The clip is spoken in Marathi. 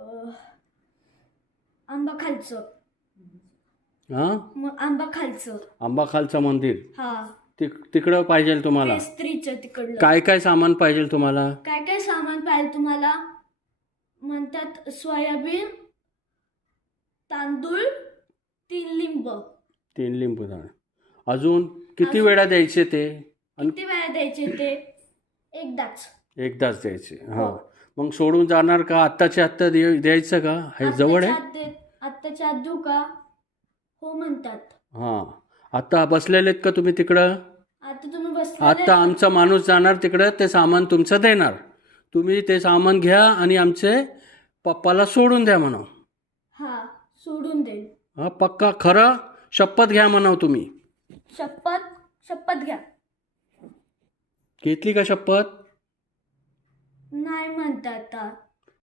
अं, आंबा खालचं. हां, मग आंबा खालचं. आंबाखालचं मंदिर हा, तिकडं पाहिजे तुम्हाला. पेस्ट्रीचं तिकडलं. काय काय सामान पाहिजे तुम्हाला? काय काय सामान पाहिजे तुम्हाला? म्हणतात सोयाबीन, तांदूळ, 3 लिंब. 3 लिंबू झाड. अजून किती वेळा द्यायचे ते? किती वेळा द्यायचे ते? एकदाच. एकदाच द्यायचे. हां, मग सोडून जाणार का? आत्ताच्या आत्ता द्यायचं का? हे जवळ आहे. आत्ताच्या आत देऊ का? हो म्हणतात. हां, आत्ता बसलेले आहेत का तुम्ही तिकडं? आता तुम्ही बसले. आत्ता आमचा माणूस जाणार तिकडं, ते सामान तुमचं देणार. तुम्ही ते सामान घ्या आणि आमचे पप्पाला सोडून द्या म्हणावं. हा, सोडून दे. हां, पक्का खरं शपथ घ्या म्हणावं तुम्ही. शपथ घ्या. घेतली का शपथ? नाही म्हणतात आता.